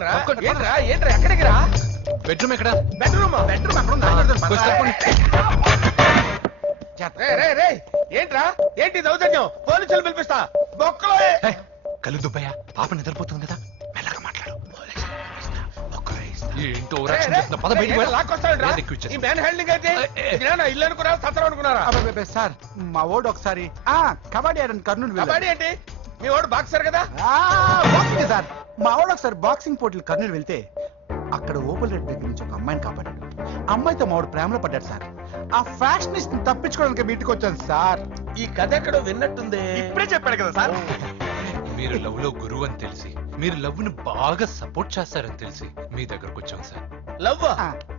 ఏంట్రా ఎక్కడికి రా? బెడ్రూమ్ ఎక్కడ? బెడ్రూమ్ ఏంట్రా? ఏంటి దౌర్జన్యం? పోలీసులు పిలిపిస్తా. బొక్కలో కళ్ళు దుబ్బయ్యా, పాప నిద్రపోతుంది కదా, మెల్లగా మాట్లాడు. ఏంటో ఇల్లు అనుకున్నారా సత్రం అనుకున్నారా? సార్ మా ఓడు ఒకసారి కబడ్డీ ఆడని కర్నూలు కబడ్డీ ఏంటి? మీ వాడు బాక్సర్ కదా? బాక్సింగ్ సార్, మా వాడు ఒకసారి బాక్సింగ్ పోటీలు కర్నూలు వెళ్తే అక్కడ ఓపెన్ రెడ్ దగ్గర నుంచి ఒక అమ్మాయిని కాపాడాడు. అమ్మాయితో మా వాడు ప్రేమలో పడ్డాడు సార్. ఆ ఫ్యాషనిస్ట్ తప్పించుకోవడానికి మీటికి వచ్చాను సార్. ఈ కథ ఎక్కడో విన్నట్టుంది. ఇప్పుడే చెప్పాడు కదా సార్. మీరు లవ్ లో గురువు అని తెలిసి, మీరు లవ్ ను బాగా సపోర్ట్ చేస్తారని తెలిసి మీ దగ్గరకు వచ్చాం సార్. లవ్వా,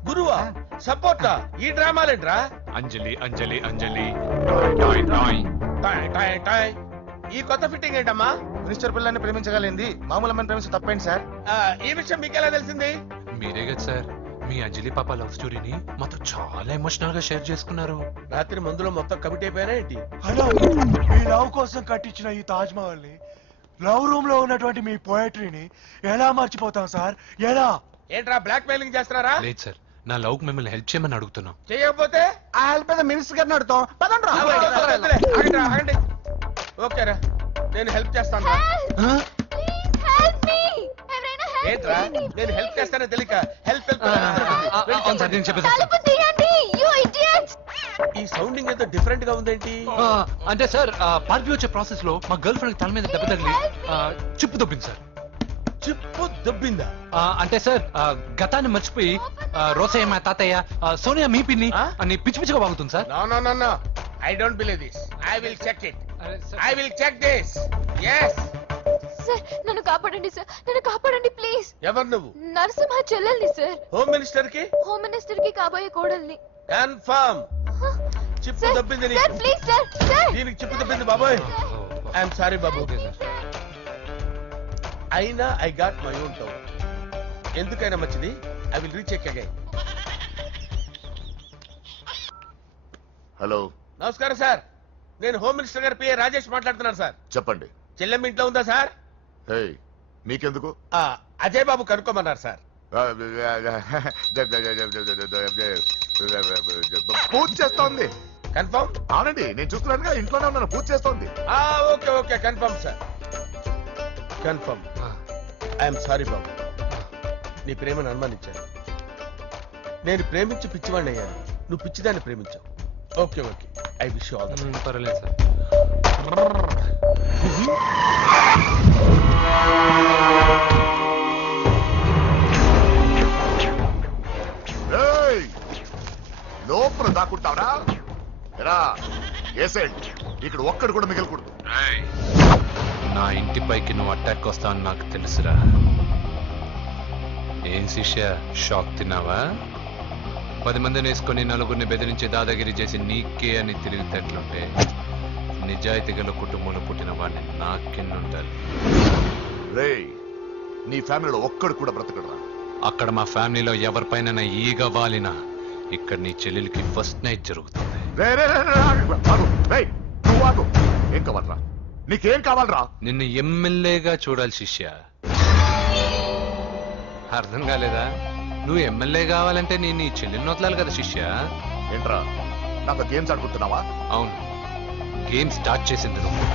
గురువా, సపోర్టా? ఈ డ్రామాలేంట్రా? Anjali Anjali Anjali toy toy toy toy toy. ఈ కొత్త ఫిట్టింగ్ ఏంటమ్మా? మినిస్టర్ పిల్లల్ని ప్రేమించగలిగింది మామూలు అమ్మని ప్రేమించి తప్పేంటి సార్? ఈ విషయం మీకు ఎలా తెలిసింది? మీరే కదా సార్ మీ అంజలి పాప లవ్ స్టోరీని మాతో చాలా ఎమోషనల్ గా షేర్ చేసుకున్నారు. రాత్రి మందులో మొత్తం కమిట్ అయిపోయినా ఏంటి? మీ లవ్ కోసం కట్టించిన ఈ తాజ్ మహల్ ని, లవ్ రూమ్ లో ఉన్నటువంటి మీ పోయట్రీని ఎలా మర్చిపోతాం సార్? ఎలా? ఏంట్రా బ్లాక్ మెయిలింగ్ చేస్తున్నారా? లేదు సార్, నా లవ్ కు మిమ్మల్ని హెల్ప్ చేయమని అడుగుతున్నాం. చేయకపోతే ఆ హెల్ప్ అయితే మినిస్టర్ గారిని అడుగుతాం. పదండ్రా. ఆగండి. ఓకేరా, నేను హెల్ప్ చేస్తాను. ఏంట్రా నేను హెల్ప్ చేస్తానో తెలియక హెల్ప్ ఈ సౌండింగ్ ఏదో డిఫరెంట్ గా ఉందేంటి? అంటే సార్ పార్టీ వచ్చే ప్రాసెస్ లో మా గర్ల్ ఫ్రెండ్ తల మీద దెబ్బ తగిలి చిప్పు దొబ్బింది సార్. చిప్పు దొబ్బిందా? అంటే సార్ గతాన్ని మర్చిపోయి రోసయ్య మా తాతయ్య, సోనియా మీ పిన్ని అని పిచ్చి పిచ్చిగా వాగుతుంది sir. No I don't believe this. I will check it. I will check this. yes sir నన్ను కాపాడండి సార్, నన్ను కాపాడండి ప్లీజ్. ఎవరు నువ్వు? నరసింహ చెల్లెల్ని సార్. హోమ్ మినిస్టర్ కి? హోమ్ మినిస్టర్ కి కాబోయే కోడల్ని. కన్ఫర్మ్ చిప్పు దొబ్బింది సార్ నీకు. Please sir. సార్ దీనికి చిప్పు దొబ్బింది బాబోయ్. ఐఎమ్ సారీ బాబు. అయినా I got my own town. ఎందుకైనా మంచిది, I will recheck again. Hello, నమస్కారం సార్, నేను హోమ్ మినిస్టర్ గారి పిఏ రాజేష్ మాట్లాడుతున్నాను సార్. చెప్పండి. చెల్లెమ్మ ఇంట్లో ఉందా సార్? హే, మీకెందుకు? అజయ్ బాబు కనుక్కోమన్నారు సార్. పూజ చేస్తోంది. కన్ఫర్మ్? అవునండి, నేను చూస్తున్నానుగా, ఇంట్లోనే ఉన్నాను, పూజ చేస్తోంది. Okay confirm sir, confirm. I'm sorry బాబు, నీ ప్రేమను అనుమానించాను. నేను ప్రేమించి పిచ్చివాడిని అయ్యాను, నువ్వు పిచ్చిదాన్ని ప్రేమించావు. Okay I wish you all the best. పర్వాలేదు సార్. లోపల దాక్కుంటావరా? ఎరా ఏసేంటి, ఇక్కడ ఒక్కడు కూడా మిగలకూడదు. నా ఇంటిపైకి నువ్వు అటాక్ వస్తావని నాకు తెలుసురా. ఏం శిష్య, షాక్ తిన్నావా? 10 మందిని వేసుకొని నలుగురిని బెదిరించి దాదాగిరి చేసి నీకే అని తిరిగితేట్లుంటే నిజాయితీ గల కుటుంబంలో పుట్టిన వాడిని నాకెన్నుంటారు. రేయ్, నీ ఫ్యామిలీలో ఒక్కడు కూడా బ్రతకడరా? అక్కడ మా ఫ్యామిలీలో ఎవరిపైన ఈగ వాలినా ఇక్కడ నీ చెల్లెలికి ఫస్ట్ నైట్ జరుగుతుంది. ఏం కావాలరా? నీకేం కావాలరా? నిన్ను ఎమ్మెల్యేగా చూడాలి శిష్య. అర్థం కాలేదా? నువ్వు ఎమ్మెల్యే కావాలంటే నేను నీ చెల్లెల్ని వదలాలి కదా శిష్య. ఏంట్రా, నాతో గేమ్స్ ఆడుకుంటున్నావా? అవును, గేమ్ స్టార్ట్ చేసింది నువ్వు,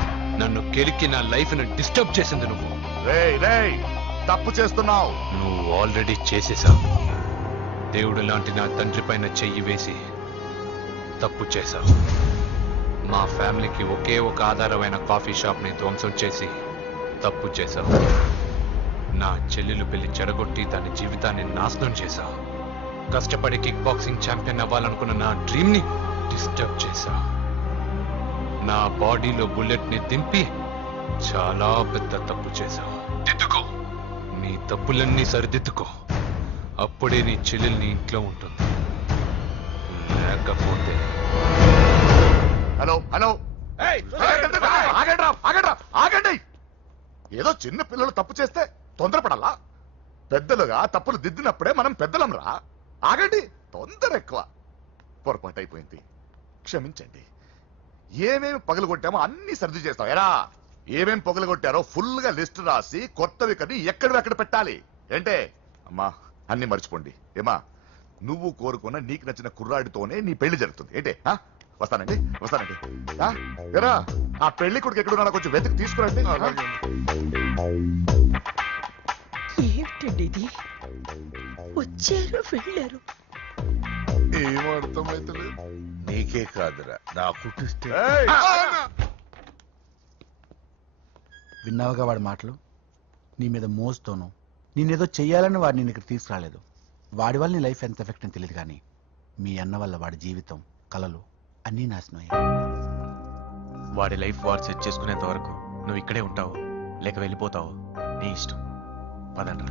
నన్ను గెలికి నా లైఫ్ ను డిస్టర్బ్ చేసింది నువ్వు. రేయ్, తప్పు చేస్తున్నావు. నువ్వు ఆల్రెడీ చేసేసావు. దేవుడు లాంటి నా తండ్రి పైన చెయ్యి వేసి తప్పు చేశావు. మా ఫ్యామిలీకి ఒకే ఒక ఆధారమైన కాఫీ షాప్ ని ధ్వంసం చేసి తప్పు చేశావు. నా చెల్లెలు పెళ్లి చెడగొట్టి దాని జీవితాన్ని నాశనం చేశావు. కష్టపడి కిక్ బాక్సింగ్ ఛాంపియన్ అవ్వాలనుకున్న నా డ్రీమ్ ని డిస్టర్బ్ చేశావు. నా బాడీలో బుల్లెట్ ని దింపి చాలా పెద్ద తప్పు చేశావు. దిద్దుకో, నీ తప్పులన్నీ సరిదిద్దుకో, అప్పుడే నీ చెల్లెల్ని ఇంట్లో ఉంటుంది. లేకపోతే హలో, ఆగండి. ఏదో చిన్న పిల్లలు తప్పు చేస్తే తొందరపడాలా? పెద్దలుగా తప్పులు దిద్దినప్పుడే మనం పెద్దలంరా. ఆగండి, తొందర ఎక్కువ. పొరపాటు అయిపోయింది, క్షమించండి. ఏమేమి పగలగొట్టామో అన్ని సర్ది చేస్తాం. ఎరా, ఏమేం పొగలగొట్టారో ఫుల్ గా లిస్ట్ రాసి కొత్తవి కని ఎక్కడివి అక్కడ పెట్టాలి. ఏంటే అమ్మా అన్ని మర్చిపోండి ఏమా నువ్వు కోరుకున్న నీకు నచ్చిన కుర్రాడితోనే నీ పెళ్లి జరుగుతుంది ఏంటే వస్తానండి ఎరా ఆ పెళ్లి కొడుకు ఎక్కడున్నా కొంచెం వెతికి తీసుకురండి. ఏమిటండి ఇది? వచ్చారు వెళ్ళారు. ఏం అర్థమైతలేదు. నీకే కాదురా నా కుట్టిస్తే విన్నావుగా వాడి మాటలు. నీ మీద మోస్తోను నేనేదో చెయ్యాలని వాడిని నేను ఇక్కడ తీసుకురాలేదు. వాడి వల్ల నీ లైఫ్ ఎంత ఎఫెక్ట్ అని తెలియదు, కానీ మీ అన్న వల్ల వాడి జీవితం కలలు అన్నీ నాశనం అయ్యాయి. వాడి లైఫ్ వాడు సెట్ చేసుకునేంత వరకు నువ్వు ఇక్కడే ఉంటావు లేక వెళ్ళిపోతావు, నీ ఇష్టం. పదండ్రా.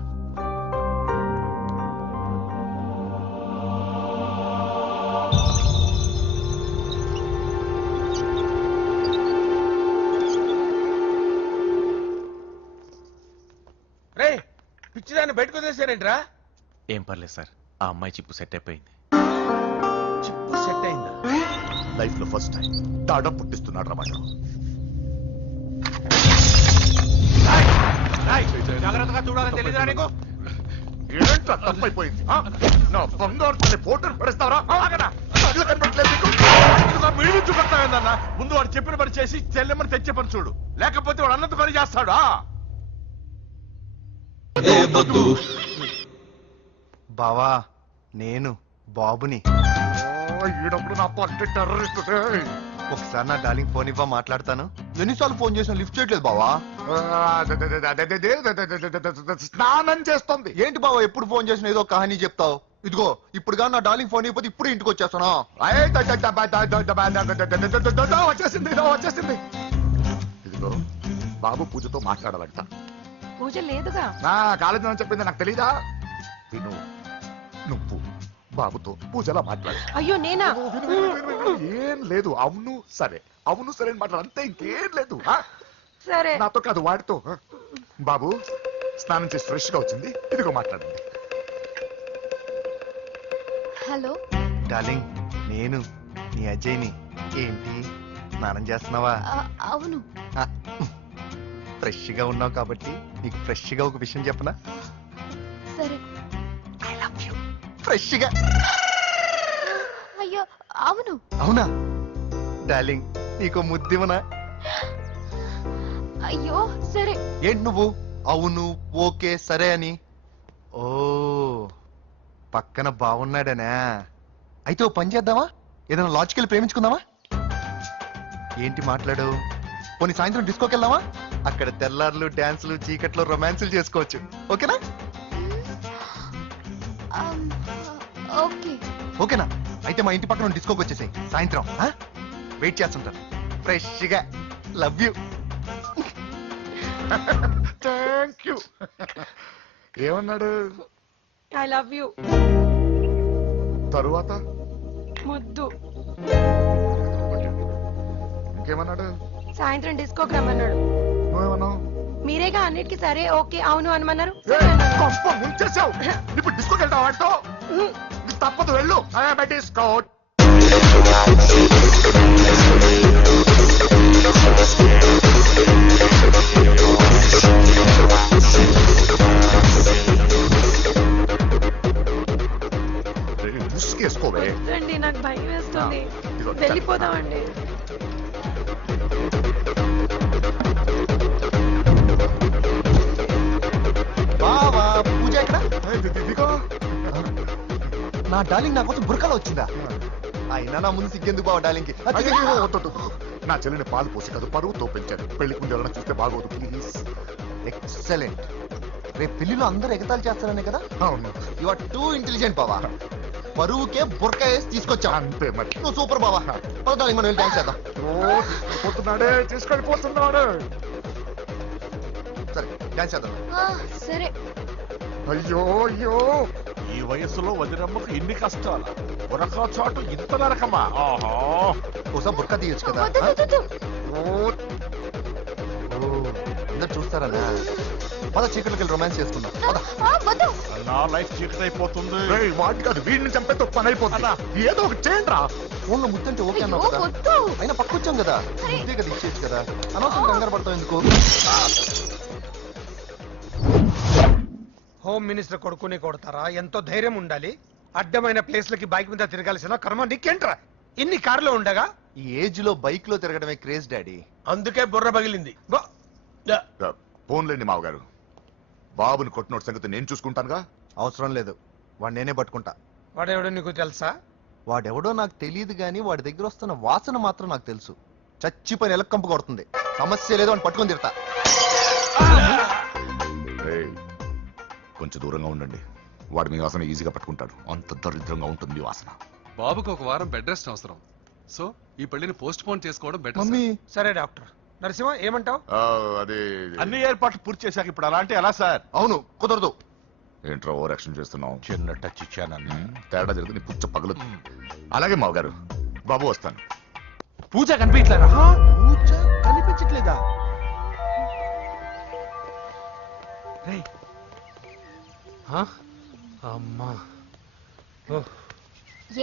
రే పిచ్చిదాన్ని బయటకు వదిలేసారేంట్రా? ఏం పర్లేదు సార్, ఆ అమ్మాయి చిప్పు సెట్ అయిపోయింది. చిప్పు సెట్ అయిందా? లైఫ్ లో ఫస్ట్ టైం తాడ పుట్టిస్తున్నాడు రా వాడు. జాగ్రత్తగా చూడాలని తెలియదురా నీకు? ఏంట్రా తప్పైపోయింది? నా బంగారు తల్లి ఫోటోలు పడేస్తావరా? చూపెడతావేందన్నా? ముందు వాడు చెప్పిన పని చేసి చెల్లెమ్మని తెచ్చే పని చూడు, లేకపోతే వాడు అన్నంత పని చేస్తాడు. బావా నేను బాబుని. ఈడప్పుడు నా పట్టి టెర్రరిస్ట్. ఒకసారి నా డార్లింగ్ ఫోన్ ఇవ్వ, మాట్లాడతాను. ఎన్నిసార్లు ఫోన్ చేసినా లిఫ్ట్ చేయట్లేదు బావా. స్నానం చేస్తుంది. ఏంటి బావా ఎప్పుడు ఫోన్ చేసినా ఏదో కహానీ చెప్తావు. ఇదిగో ఇప్పుడు నా డార్లింగ్ ఫోన్ అయిపోతే ఇప్పుడు ఇంటికి వచ్చేస్తాను. వచ్చేసింది. ఇదిగో బాబు పూజతో మాట్లాడాలంట. పూజ లేదుగా. నా కాలేజీ అని చెప్పింది నాకు తెలీదా? విను, నువ్వు బాబుతో పూజలా మాట్లాడు. అయ్యో నేనా? ఏం లేదు. అవును సరే, అవును సరే అని మాట్లాడు, అంతే, ఇంకేం లేదు. సరే. నాతో కాదు, వాడితో. బాబు స్నానం చేసి ఫ్రెష్ గా వచ్చింది, ఇదిగో మాట్లాడండి. హలో డార్లింగ్ నేను నీ అజయ్ని. ఏంటి స్నానం చేస్తున్నావా? అవును. ఫ్రెష్ గా ఉన్నావు కాబట్టి నీకు ఫ్రెష్ గా ఒక విషయం చెప్పనా? సరే. I love you. ఫ్రెష్ గా. అయ్యో అవును. అవునా డార్లింగ్, నీకు ముద్దివనా? అయ్యో సరే. ఏంటి నువ్వు అవును ఓకే సరే అని? ఓ పక్కన బాగున్నాడనా? అయితే ఓ పని చేద్దామా? ఏదైనా లాజికల్ ప్రేమించుకుందామా? ఏంటి మాట్లాడు? పోనీ సాయంత్రం డిస్కోకి వెళ్దామా? అక్కడ తెల్లార్లు డాన్సులు చీకట్లో రొమాన్సులు చేసుకోవచ్చు. ఓకేనా? ఓకే. ఓకేనా? అయితే మా ఇంటి పక్కన డిస్కోకి వచ్చేసాయి సాయంత్రం. వెయిట్ చేస్తుంటాను ఫ్రెష్ గా. Love you. Thank you. ఏమన్నాడు? I love you. తరువాత ముద్దు. ఇంకేమన్నాడు? సాయంత్రం డిస్కోకి రమ్మన్నాడు. నువ్వేమన్నావు? మీరేగా అన్నిటికీ సరే ఓకే అవును అనమన్నారు. కొంప ముంచేసావు. ఇప్పుడు డిస్కోకి వెళ్తావు వాడితో? తప్పదు, వెళ్ళు. డిస్కో. ముసుకేసుకోవే. వద్దండి, నాకు భయం వేస్తుంది. ఇదిగో, వెళ్ళిపోదామండి. బావా పూజ ఎక్కడ? ఇదిగో. నా డార్లింగ్ నా కోసం బుర్కలో వచ్చిందా? అయినా నా ముందు సిగ్గెందుకు బావ డార్లింగ్ కి? అయ్యో, వద్దు. నా చెల్లిని పాలు పోసి కాదు, పరువుతో పెంచాను. పెళ్లికి ముందు ఎవరైనా చూస్తే బాగోదు, ప్లీజ్. ఎక్సలెంట్. రేపు పెళ్లిలో అందరూ ఎగతాళి చేస్తారనే కదా? అవును. యు ఆర్ టూ ఇంటెలిజెంట్ బావా. పరువుకే బుర్క వేసి తీసుకొచ్చా. అంతే మరి. నువ్వు సూపర్ బావా. పద డార్లింగ్, మనం వెళ్ళి డాన్స్ చేద్దాం. పోతున్నాడే, తీసుకెళ్ళిపోతున్నాడు. సరే డాన్స్ చేద్దాం. సరే. అయ్యో అయ్యో, ఈ వయసులో వదినమ్మకు ఇన్ని కష్టాలు, ఒరక చాటు ఇంత నరకమా? ఆహా, ఒకసారి బుర్క తీయచ్చు కదా? అందరు చూస్తారన్నా. పద చీకట్లోకి వెళ్ళి రొమాన్స్ చేసుకుందాం. నా లైఫ్ చీకట్ అయిపోతుంది. వాటి కాదు, వీడిని చంపేతో పని అయిపోతుంది. ఏదో ఒకటి చేయండి రా. ఫోన్ లో ముద్దంటే ఓకే అన్నావు కదా? అయినా పక్కొచ్చాం కదా, ముద్దే కదా ఇచ్చేయచ్చు కదా. అనవసరం కంగారు పడతావు ఎందుకు? హోమ్ మినిస్టర్ కొడుకుని కొడతారా? ఎంతో ధైర్యం ఉండాలి. అడ్డమైన ప్లేస్లకి బైక్ మీద తిరగాల్సిన కర్మ నీకేంట్రా? ఇన్ని కార్లో ఉండగా ఈ ఏజ్ లో బైక్ లో తిరగడమే క్రేజ్ డాడీ. అందుకే బుర్ర పగిలింది. ఫోన్లేండి మావగారు, బాబుని కొట్టినోటి సంగతి నేను చూసుకుంటానుగా. అవసరం లేదు, వాడు నేనే పట్టుకుంటా. వాడెవడో నీకు తెలుసా? వాడెవడో నాకు తెలియదు గానీ వాడి దగ్గర వస్తున్న వాసన మాత్రం నాకు తెలుసు. చచ్చిపోయిన ఎలక్కంపు కొడుతుంది. సమస్య లేదు అని పట్టుకొని తిడతా. ఏయ్, కొంచెం దూరంగా ఉండండి. వాడు మీ వాసన ఈజీగా పట్టుకుంటాడు. అంత దరిద్రంగా ఉంటుంది మీ వాసన. బాబుకి ఒక వారం బెడ్ రెస్ట్ అవసరం. సో ఈ పెళ్లిని పోస్ట్ పోన్ చేసుకోవడం బెటర్. మమ్మీ సరే డాక్టర్. నరసింహ ఏమంటావు? అదే అన్ని ఏర్పాట్లు పూర్తి చేశాక ఇప్పుడు అలాంటి ఎలా సార్? అవును, కుదరదు. ఏంట్రా ఓవర్ యాక్షన్ చేస్తున్నావు? చిన్న టచ్ ఇచ్చానన్న. తేడా జరిగింది, నీ పుచ్చ పగలు. అలాగే మావగారు, బాబు వస్తాను. పూజ కనిపించలేరా? పూజ కనిపించట్లేదా? రేయ్. అమ్మా.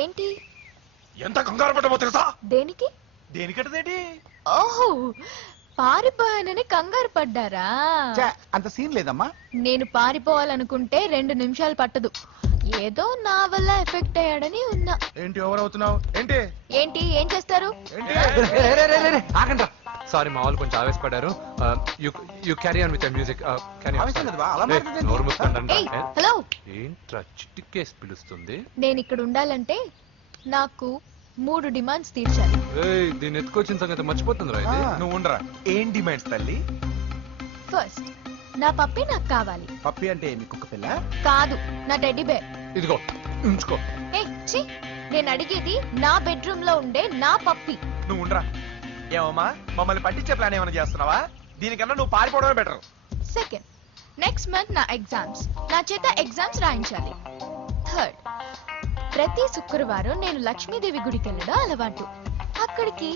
ఏంటి? ఎంత కంగారు పడ్డమో తెలుసా? దేనికి? దేనికంటదేంటి? ఓహో, పారిపోయానని కంగారు పడ్డారా? ఛే, అంత సీన్ లేదమ్మా. నేను పారిపోవాలనుకుంటే 2 నిమిషాలు పట్టదు. ఏదో నా వల్ల ఎఫెక్ట్ అయ్యాడని ఉన్నా. ఏంటి ఓవర్ అవుతున్నావు? ఏంటి ఏంటి? ఏం చేస్తారు? ఆగండి. సారీ, మా వాళ్ళు కొంచెం ఆవేశపడ్డారు. You carry on with music. ఆవేశం లేదు బా, అలా మాట్లాడదండి. నోరు మూసుకోండి. ఏయ్, హలో. ఏంట్రా చిట్టికేసి పిలుస్తుంది? నేను ఇక్కడ ఉండాలంటే నాకు 3 డిమాండ్స్ తీర్చాలి. ఏయ్, దీన్ని ఎత్తుకొచ్చిన సంగతి మర్చిపోతుందిరా ఇది. నువ్వు ఉండరా. ఏం డిమాండ్స్ తల్లి? ఫస్ట్, నా పప్పి నాకు కావాలి. పప్పి అంటే మీ కుక్క పిల్ల? కాదు, నా టెడ్డీ బేర్. ఇదిగో ఉంచుకో. ఏ ఛీ, నేను అడిగేది నా బెడ్రూమ్ లో ఉండే నా పప్పి. నువ్వు ఉండరా. ఏమమ్మా, మమ్మల్ని పట్టించే ప్లాన్ ఏమైనా చేస్తున్నావా? దీనికన్నా నువ్వు పారిపోవడమే బెటర్. సెకండ్, నెక్స్ట్ మంత్ నా ఎగ్జామ్స్, నా చేత ఎగ్జామ్స్ రాయించాలి. థర్డ్, ప్రతి శుక్రవారం నేను లక్ష్మీదేవి గుడికి వెళ్ళడం అలవాటు. అక్కడికి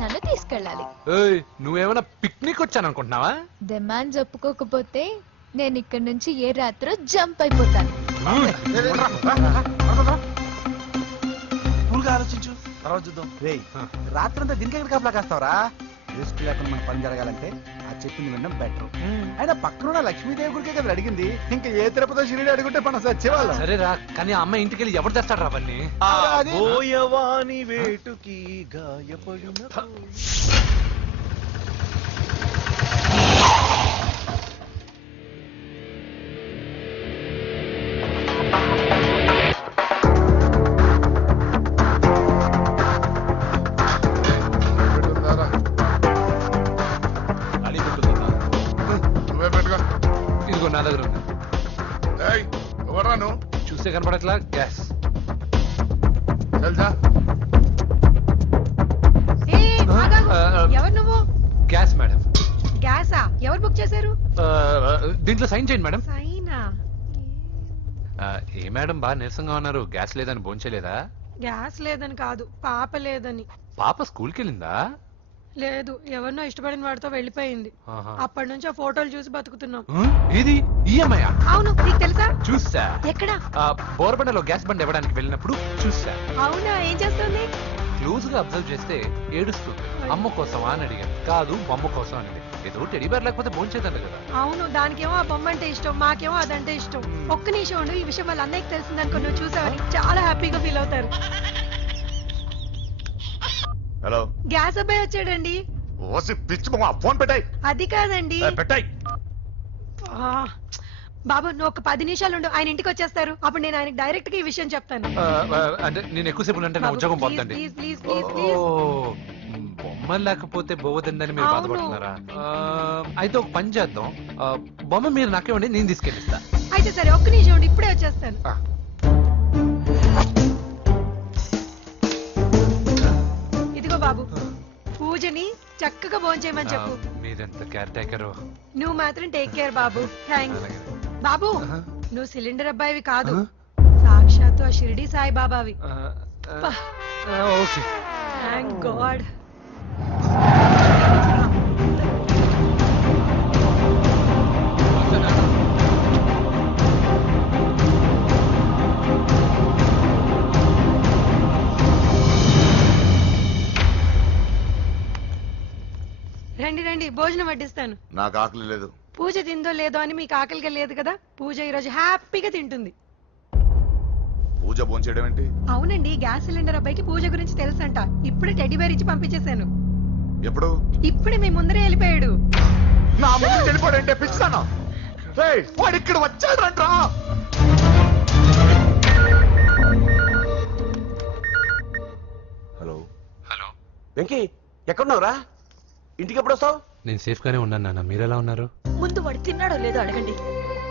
నన్ను తీసుకెళ్ళాలి. ఏయ్, నువ్వేమైనా పిక్నిక్ వచ్చాను అనుకుంటున్నావా? డిమాండ్స్ ఒప్పుకోకపోతే నేను ఇక్కడ నుంచి ఏ రాత్రో జంప్ అయిపోతాను. కూల్గా ఆలోచించు, తర్వాత చూద్దాం. రేయ్, రాత్రంతా దీనికి ఎక్కడ కాపలా కాస్తావరా? రిస్క్ లేకుండా మన పని జరగాలంటే ఆ చెప్పింది వినడం బెటర్. అయినా పక్కన లక్ష్మీదేవి గుడికే కదా అడిగింది. ఇంకా ఏ తిరుపతి షిరిడి అడుగుంటే మనం సచ్చేవాళ్ళం. సరేరా, కానీ ఆ అమ్మాయి ఇంటికి వెళ్ళి ఎవరు తెస్తాడు రా అవన్నీ? బోయవాని వేటుకి గాయపడిన ఇదిగో నా దగ్గర ఉంది. ఎవరాను చూస్తే కనపడట్లా? గ్యాస్. ఎవరు నువ్వు? Gas madam. గ్యాసా? ఎవరు బుక్ చేశారు? దీంట్లో సైన్ చేయండి మేడం. సైనా? ఏ మేడం బాగా నీరసంగా ఉన్నారు? గ్యాస్ లేదని భోంచలేదా? గ్యాస్ లేదని కాదు, పాప లేదని. పాప స్కూల్కి వెళ్ళిందా? లేదు, ఎవరినో ఇష్టపడిన వాడితో వెళ్ళిపోయింది. ఆహా. అప్పటి నుంచి ఆ ఫోటోలు చూసి బతుకుతున్నాం. ఇది ఈఎంఐ? అవును, నీకు తెలుసా? చూసా. ఎక్కడ? బోర్బండలో గ్యాస్ బండ్ ఇవ్వడానికి వెళ్ళినప్పుడు చూసా. అవునా? ఏం చేస్తుంది? క్లోజ్ గా అబ్జర్వ్ చేస్తే ఏడుస్తుంది. అమ్మ కోసమా అని అడిగాను. కాదు, బొమ్మ కోసం అని. ఏదో టెడీ బేర్ లేకపోతే భోంచేదండి కదా. అవును, దానికేమో ఆ బొమ్మ అంటే ఇష్టం, మాకేమో అదంటే ఇష్టం. ఒక్క నిమిషం ఉండు, ఈ విషయం వాళ్ళ అన్నయ్యకి తెలిసిందనుకో, నువ్వు చూసావని చాలా హ్యాపీగా ఫీల్ అవుతారు. హలో, గ్యాస్ అబ్బాయి వచ్చాడండి. ఓసి పిచ్చి ఫోన్ పెట్టాయి. అది కాదండి. పెట్టాయి. ఆ, బాబు నువ్వు ఒక 10 నిమిషాలు ఉండు, ఆయన ఇంటికి వచ్చేస్తారు. అప్పుడు నేను ఆయనకి డైరెక్ట్ గా ఈ విషయం చెప్తాను. అంటే నేను ఎక్కువసేపు అంటే నా ఉద్యోగం పోతండి. Please please please please. బొమ్మ లేకపోతే బోవదండి మీరు అవును. బాధపడుతున్నారా? అయితే ఒక పని చేద్దాం. బొమ్మ మీరు నాకేమండి, నేను తీసుకెళ్ళిస్తా. అయితే సరే, ఒక్క నిమిషం ఉండి ఇప్పుడే వచ్చేస్తాను. ఇదిగో బాబు, పూజని చక్కగా భోంచేయమని చెప్పు. మీరెంత కేర్ టేకరు. నువ్వు మాత్రం టేక్ కేర్ బాబు. థ్యాంక్స్ బాబు. నువ్వు సిలిండర్ అబ్బాయివి కాదు, సాక్షాత్తు ఆ షిరిడి సాయి బాబావి. ఓకే. Thank God. రండి రండి, భోజనం వడ్డిస్తాను. నాకు ఆకలి లేదు. పూజ తిందో లేదో అని మీకు ఆకలిగా లేదు కదా, పూజ ఈరోజు హ్యాపీగా తింటుంది. పూజ భోంచేయడం ఏంటి? అవునండి, గ్యాస్ సిలిండర్ అబ్బాయికి పూజ గురించి తెలుసంట. ఇప్పుడే టెడ్డీ బేర్ ఇచ్చి పంపించేశాను. ఎప్పుడు? ఇప్పుడే మీ ముందరే వెళ్ళిపోయాడు. నా ముందు వెళ్ళిపోయాడంటే పిచ్చానా? వాడు ఇక్కడ వచ్చాడంట్రా. హలో హలో, వెంకీ, ఎక్కడున్నావురా? ఇంటికి ఎప్పుడు వస్తావు? నేను సేఫ్ గానే ఉన్నాను నాన్న, మీరెలా ఉన్నారు? ముందు వాడు తిన్నాడో లేదో అడగండి.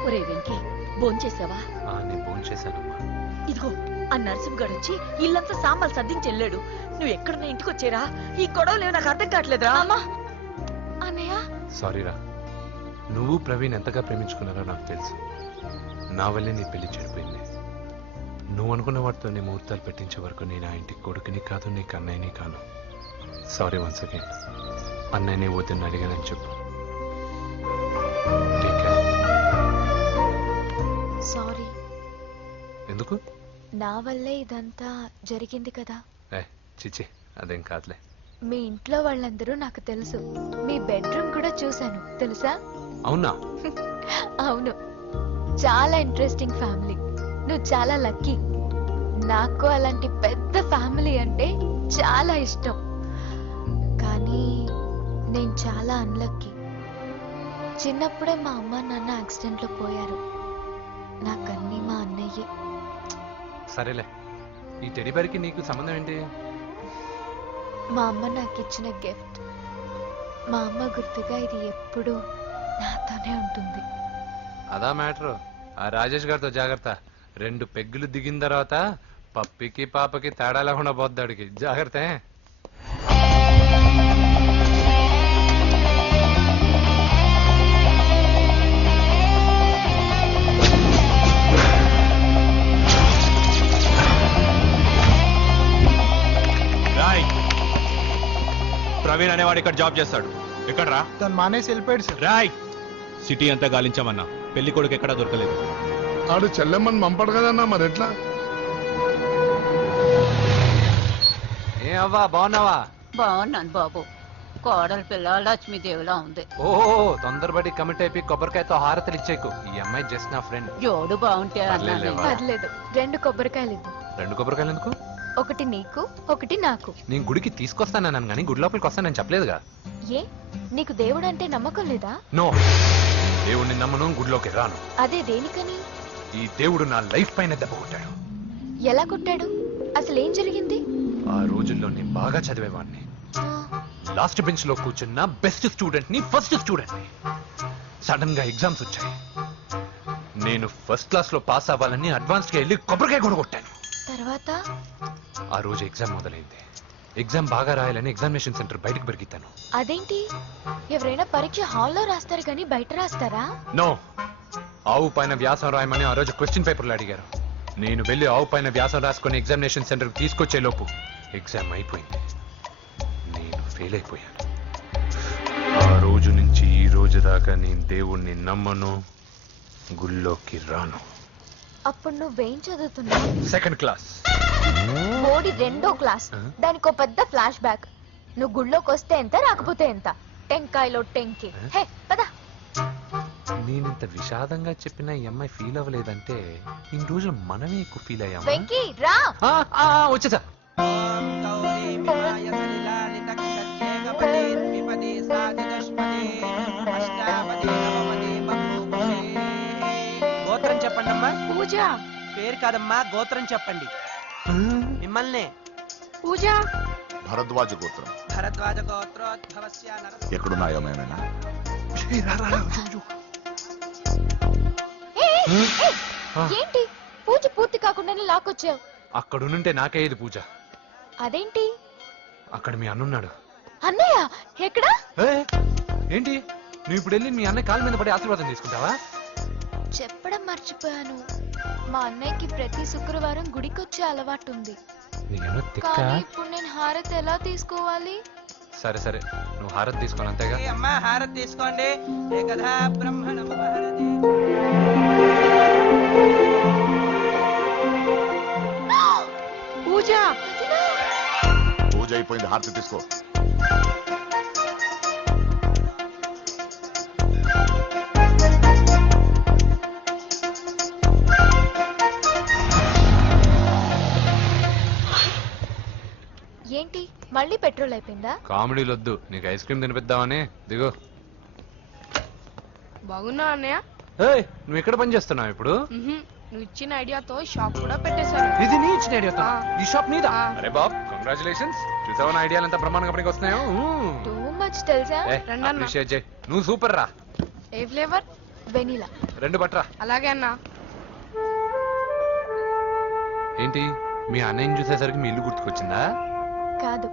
ఒరే వెంకీ, భోంచేసావా? నేను ఫోన్ చేశానమ్మా. ఇదిగో ఆ నరసింహగాడు వచ్చి ఇల్లంతా సామాన్లు సర్దించి వెళ్ళాడు. నువ్వు ఎక్కడున్నా ఇంటికి వచ్చేరా. ఈ గొడవలేవు నాకు అర్థం కావట్లేదురా. అన్నయ్య సారీరా, నువ్వు ప్రవీణ్ ఎంతగా ప్రేమించుకున్నారో నాకు తెలుసు. నా వల్లే నీ పెళ్లి చెడిపోయింది. నువ్వు అనుకున్న వాటితో నీ ముహూర్తాలు పెట్టించే వరకు నేను ఆ ఇంటికి కొడుకుని కాదు, నీకు అన్నయ్యని కాను. Sorry once again. అన్నయ్యని వద్దని అడిగానని చెప్పు. సారీ. ఎందుకు? నా వల్లే ఇదంతా జరిగింది కదా. చిచి, అదేం కాదులే. మీ ఇంట్లో వాళ్ళందరూ నాకు తెలుసు. మీ బెడ్రూమ్ కూడా చూశాను, తెలుసా? అవునా? అవును, చాలా ఇంట్రెస్టింగ్ ఫ్యామిలీ. నువ్వు చాలా లక్కీ. నాకు అలాంటి పెద్ద ఫ్యామిలీ అంటే చాలా ఇష్టం. కానీ నేను చాలా అన్లక్కీ. చిన్నప్పుడే మా అమ్మ నాన్న యాక్సిడెంట్ లో పోయారు. నాకన్నీ మా అన్నయ్యే. సరేలే, ఈ టెడీబేర్కి నీకు సంబంధం ఏంటి? మా అమ్మ నాకు ఇచ్చిన గిఫ్ట్. మా అమ్మ గుర్తుగా ఇది ఎప్పుడూ నాతోనే ఉంటుంది. అదా మ్యాటర్. ఆ రాజేష్ గారితో జాగ్రత్త. 2 పెగ్గులు దిగిన తర్వాత పప్పికి పాపకి తేడా లేకుండా పోద్దాడికి. జాగ్రత్త. ప్రవీణ్ అనేవాడు ఇక్కడ జాబ్ చేస్తాడు. ఎక్కడ్రా? తను మానేసి వెళ్ళిపోయాడు సార్. రాయ్, సిటీ అంతా గాలించామన్నా, పెళ్లి కొడుకు ఎక్కడా దొరకలేదు. ఆడు చెల్లెమ్మని పంపడు కదన్నా, మరి ఎట్లా? ఏ అవ్వా, బాగున్నావా? బాగున్నాను బాబు. కోడలి పిల్ల లక్ష్మీదేవిలా ఉంది. ఓ తొందరపడి కమిట్ అయిపోయి కొబ్బరికాయతో హారతలు ఇచ్చేకు. ఈ అమ్మాయి జస్ట్ నా ఫ్రెండ్. జోడు బాగుంటే అన్నాను. పర్లేదు, 2 కొబ్బరికాయలు ఇవ్వు. 2 కొబ్బరికాయలు ఎందుకు? ఒకటి నీకు, ఒకటి నాకు. నేను గుడికి తీసుకొస్తానన్నాను కానీ గుడి లోపలికి వస్తానని చెప్పలేదుగా. ఏ, నీకు దేవుడు అంటే నమ్మకం లేదా? నో, దేవుడిని నమ్మను, గుడిలోకి రాను. అదే దేనికని? ఈ దేవుడు నా లైఫ్ పైన దెబ్బ కొట్టాడు. ఎలా కొట్టాడు? అసలు ఏం జరిగింది? ఆ రోజుల్లో నేను బాగా చదివేవాడిని. లాస్ట్ బెంచ్ లో కూర్చున్న బెస్ట్ స్టూడెంట్ ని, ఫస్ట్ స్టూడెంట్ ని. సడన్ గా ఎగ్జామ్స్ వచ్చాయి. నేను ఫస్ట్ క్లాస్ లో పాస్ అవ్వాలని అడ్వాన్స్ గా వెళ్ళి కొబ్బరికాయ కూడా కొట్టాను. తర్వాత? ఆ రోజు ఎగ్జామ్ మొదలైంది. ఎగ్జామ్ బాగా రాయాలని ఎగ్జామినేషన్ సెంటర్ బయటకు పెరిగితాను. అదేంటి, ఎవరైనా పరీక్ష హాల్లో రాస్తారు కానీ బయట రాస్తారా? నో, ఆవు పైన వ్యాసం రాయమని ఆ రోజు క్వశ్చన్ పేపర్లు అడిగారు. నేను వెళ్ళి ఆవు పైన వ్యాసం రాసుకొని ఎగ్జామినేషన్ సెంటర్ తీసుకొచ్చే లోపు ఎగ్జామ్ అయిపోయింది. నేను ఫెయిల్ అయిపోయాను. ఆ రోజు నుంచి ఈ రోజు దాకా నేను దేవుణ్ణి నమ్మను, గుళ్ళోకి రాను. అప్పుడు నువ్వేం చదువుతున్నావు? 2nd class. మోడీ 2వ క్లాస్. దానికో పెద్ద ఫ్లాష్ బ్యాక్. నువ్వు గుళ్ళోకి వస్తే ఎంత, రాకపోతే ఎంత. టెంకాయలో టెంకి. హే పద. నేనింత విషాదంగా చెప్పిన ఈ అమ్మాయి ఫీల్ అవ్వలేదంటే ఇన్ని రోజులు మనమే ఎక్కువ ఫీల్ అయ్యాము. వెంకీ రా. వచ్చేసా. గోత్రం చెప్పండి అమ్మా. పూజ. పేరు కాదమ్మా, గోత్రం చెప్పండి. మిమ్మల్ని. పూజ. భరద్వాజ గోత్రం. భరద్వాజ గోత్రోద్భవస్య నరసింహ. ఎక్కడున్నాయో మేమైనా? ఏంటి పూజ పూర్తి కాకుండానే లాక్కొచ్చావు? అక్కడుంటే నాకే ఇది పూజ. అదేంటి? అక్కడ మీ అన్నున్నాడు. అన్నయ్య ఎక్కడా? ఏంటి, నువ్వు ఇప్పుడు వెళ్ళి మీ అన్నయ్య కాళ్ళ మీద పడి ఆశీర్వాదం తీసుకుంటావా? చెప్పడం మర్చిపోయాను. మా అన్నయ్యకి ప్రతి శుక్రవారం గుడికొచ్చే అలవాటు ఉంది. కానీ ఇప్పుడు నేను హారతి ఎలా తీసుకోవాలి? సరే సరే, నువ్వు హారతి తీసుకోను అంతేగా. అమ్మా హారతి తీసుకోండి. ఏకదా బ్రహ్మణ పూజ. పూజ అయిపోయింది, హారతి తీసుకో. మళ్ళీ పెట్రోల్ అయిపోయిందా? కామెడీలు వద్దు, నీకు ఐస్ క్రీమ్ తినిపిద్దామని. దిగు. బాగున్నా అన్నయ్య? ఏయ్, నువ్వు ఎక్కడ పని చేస్తున్నావు ఇప్పుడు? నువ్వు ఇచ్చిన ఐడియాతో షాప్ కూడా పెట్టేశాను. ఇది నీ ఇచ్చిన ఐడియాతో? ఈ షాప్ నీదా? అరే బాబ్, కంగ్రాచులేషన్స్. చూసావా నా ఐడియాలు ఎంత బ్రహ్మాండంగా పనికి వస్తున్నాయో? టూ మచ్ తెలుసా? అప్రిషియేట్ చేయి. నువ్వు సూపర్ రా. ఏ ఫ్లేవర్? వెనిలా. 2 పట్రా. అలాగే అన్నా. ఏంటి, మీ అన్నయ్యని చూసేసరికి మీ ఇల్లు గుర్తుకొచ్చిందా? కాదు,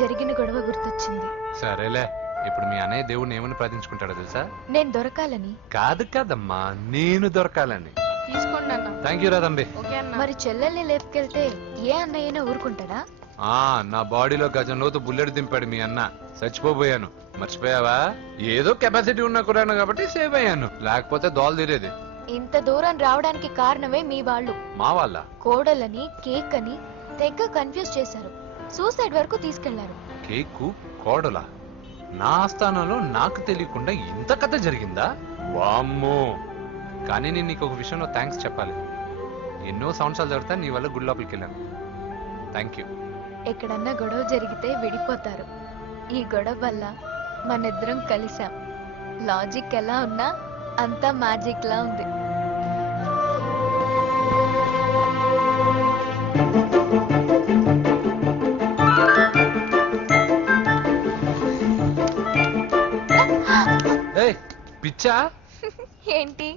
జరిగిన గొడవ గుర్తొచ్చింది. సరేలే, ఇప్పుడు మీ అన్నయ్య దేవుడిని ఏమని ప్రార్థించుకుంటాడో తెలుసా? నేను దొరకాలని. కాదు కాదమ్మా, నేను దొరకాలని. తీసుకోండి అన్న. థ్యాంక్ యూ రా తంబి. మరి చెల్లెల్ని లేపుకెళ్తే ఏ అన్నయ్యనా ఊరుకుంటాడా? నా బాడీలో గజం లోతు బుల్లెట్ దింపాడు మీ అన్న. చచ్చిపోబోయాను, మర్చిపోయావా? ఏదో కెపాసిటీ ఉన్నా కూడా కాబట్టి సేవ్ అయ్యాను, లేకపోతే దోలు తీరేది. ఇంత దూరం రావడానికి కారణమే మీ వాళ్ళు. మా వాళ్ళ? కోడలని కేక్ అని తెగ కన్ఫ్యూజ్ చేశారు, సూసైడ్ వరకు తీసుకెళ్లారు. కేకు కోడలా? నా ఆస్థానంలో నాకు తెలియకుండా ఇంత కథ జరిగిందా? వామ్మో. కానీ నేను నీకు ఒక విషయంలో థ్యాంక్స్ చెప్పాలి. ఎన్నో సంవత్సరాలు జరుగుతా నీ వల్ల గుడి లోపలికి వెళ్ళాను. Thank you. ఎక్కడన్నా గొడవ జరిగితే విడిపోతారు. ఈ గొడవ వల్ల మనిద్దరం కలిసాం. లాజిక్ ఎలా ఉన్నా అంతా మ్యాజిక్ లా ఉంది. పిచ్చా? ఏంటి,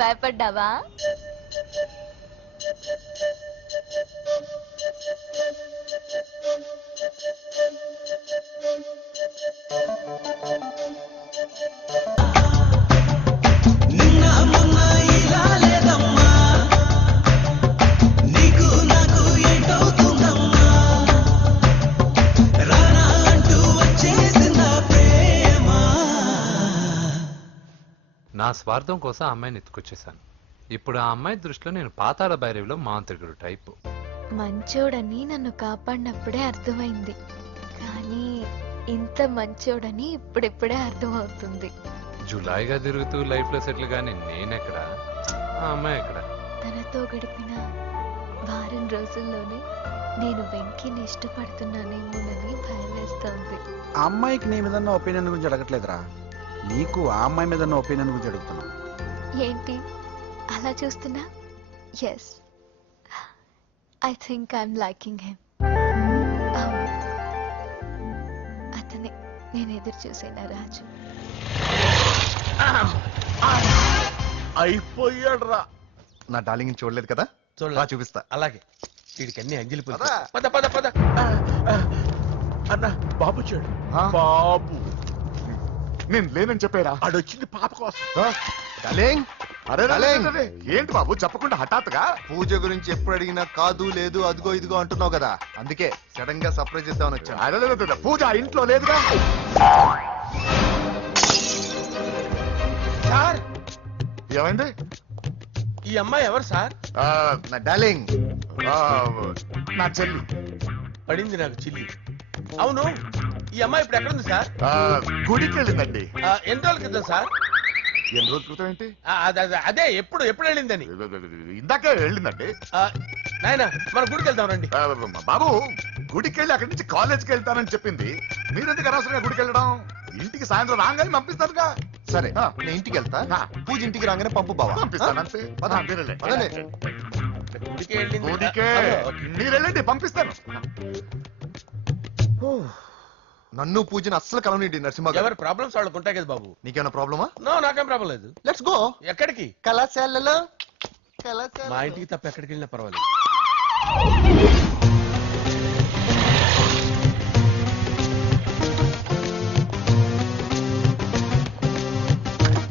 భయపడ్డావా? నా స్వార్థం కోసం ఆ అమ్మాయిని ఎత్తుకొచ్చేసాను. ఇప్పుడు ఆ అమ్మాయి దృష్టిలో నేను పాతాళ భైరవిలో మాంత్రికుడు టైపు. మంచోడని నన్ను కాపాడినప్పుడే అర్థమైంది, కానీ ఇంత మంచోడని ఇప్పుడిప్పుడే అర్థమవుతుంది. జులాయిగా తిరుగుతూ లైఫ్ లో సెటిల్ గానీ నేనెక్కడ, ఆ అమ్మాయి ఎక్కడ? తనతో గడిపిన వారం రోజుల్లోనే నేను వెంకిని ఇష్టపడుతున్నానేమోనని భయం వేస్తోంది. ఆ అమ్మాయికి నీ మీద ఒపీనియన్ గురించి అడగట్లేదురా, నీకు ఆ అమ్మాయి మీద ఒపీనియన్ గురించి అడుగుతున్నా. ఏంటి అలా చూస్తున్నా? Yes, I think I'm liking him. అతనే నేను ఎదురు చూసేనా రాజు. అయిపోయాడు రా. నా డార్లింగ్ చూడలేదు కదా, చూడలే. చూపిస్తా. అలాగే, వీడికి అన్ని అంజలి పద పద పద పద. అన్న బాబు చూడు. బాబు నేను లేనని చెప్పారా? ఆడొచ్చింది పాప కోసం. డార్లింగ్, అరే డార్లింగ్. ఏంటి బాబు చెప్పకుండా హఠాత్తుగా? పూజ గురించి ఎప్పుడు అడిగినా కాదు లేదు అదిగో ఇదిగో అంటున్నావు కదా, అందుకే సడన్ గా సర్ప్రైజ్ ఇద్దామని వచ్చాను. అరే పూజ ఇంట్లో లేదుగా. సార్, ఏమైంది? ఈ అమ్మాయి ఎవరు సార్? నా డార్లింగ్, నా చెల్లి. పడింది నాకు చిల్లి. అవును, ఈ అమ్మాయి ఇప్పుడు ఎక్కడుంది సార్? గుడికి వెళ్ళిందండి. ఎన్ని రోజుల క్రితం సార్? ఎన్ని రోజుల క్రితం ఏంటి? అదే ఎప్పుడు వెళ్ళిందని. ఇందాకే వెళ్ళిందండి. నాయన, మన గుడికి వెళ్దాం రండి. బాబు, గుడికి వెళ్ళి అక్కడి నుంచి కాలేజ్కి వెళ్తానని చెప్పింది. మీరెందుకు అనవసరంగా గుడికి వెళ్ళడం? ఇంటికి సాయంత్రం రాగానే పంపిస్తానుగా. సరే, నేను ఇంటికి వెళ్తా. పూజ ఇంటికి రాగానే పంపు బావా. పంపిస్తాను అంతే. గుడికి వెళ్ళింది. గుడికే మీరు వెళ్ళండి, పంపిస్తాను. నన్ను పూజని అస్సలు కలవనండి నరసింహ గారు. ఎవరి ప్రాబ్లమ్స్ వాళ్ళకు ఉంటాయి కదా బాబు. నీకేమైనా ప్రాబ్లమా? నో, నాకేం ప్రాబ్లం లేదు. Let's go. ఎక్కడికి? కళాశాలలో. మా ఇంటికి తప్ప ఎక్కడికి వెళ్ళినా పర్వాలేదు.